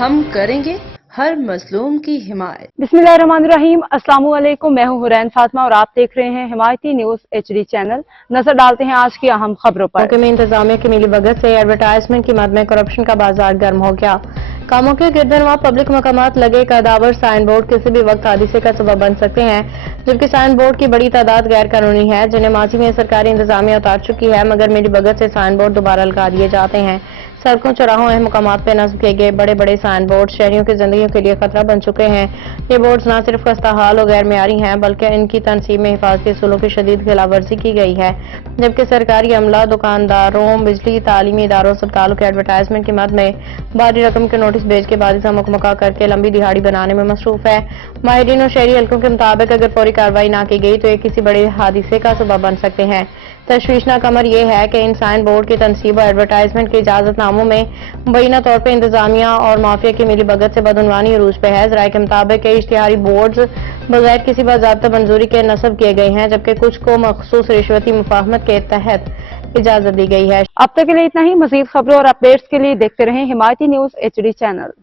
ہم کریں گے ہر مظلوم کی حمایت۔ बिस्मिल्लाहिर्रहमानिर्रहीम। अस्सलाम वालेकुम। मैं हूं हुरैन फातिमा और आप देख रहे हैं हिमायती न्यूज HD चैनल। नजर डालते हैं आज की अहम खबरों पर। महकमे इंतजामिया की मिलीभगत से एडवर्टाइजमेंट की मद में करप्शन का बाजार गर्म हो गया। कामों के गिरदनवा पब्लिक मकामात लगे कदावर साइन बोर्ड किसी भी वक्त हादसे का सबब बन सकते हैं, जबकि साइन बोर्ड की बड़ी तादाद गैर कानूनी है, जिन्हें माजी में सरकारी इंतजामिया उतार चुकी है, मगर मिलीभगत से साइन बोर्ड दोबारा लगा दिए जाते हैं। सड़कों चौराहों अहम मकामात पर नस्ब किए गए बड़े बड़े साइन बोर्ड शहरियों की जिंदगी के लिए खतरा बन चुके हैं। ये बोर्ड न सिर्फ खस्ताहाल और गैर मेयारी हैं, बल्कि इनकी तनसीब में हिफाजती असूलों की शदीद खिलाफवर्जी की गई है, जबकि सरकारी अमला, दुकानदारों, बिजली, तालीमी इदारों, अस्पतालों के एडवर्टाइजमेंट की मद में भारी रकम के नोटिस भेज के बाद इसे मुकम्मल करके लंबी दिहाड़ी बनाने में मसरूफ है। माहिरीन और शहरी हल्कों के मुताबिक अगर फौरी कार्रवाई न की गई तो ये किसी बड़े हादसे का सबब बन सकते हैं। तशवीशनाक अमर यह है कि इन साइन बोर्ड की तनसीब और एडवर्टाइजमेंट के इजाजतनामों में मुबैना तौर पर इंतजामिया और माफिया की मिलीभगत से बदउनवानी अरूज पे है। जराये के मुताबिक कई इश्तिहारी बोर्ड्स बगैर किसी बाज़ाब्ता मंजूरी के नस्ब किए गए हैं, जबकि कुछ को मखसूस रिश्वती मुफाहमत के तहत इजाजत दी गई है। अब तक के लिए इतना ही। मजीद खबरों और अपडेट्स के लिए देखते रहें हिमायती न्यूज HD चैनल।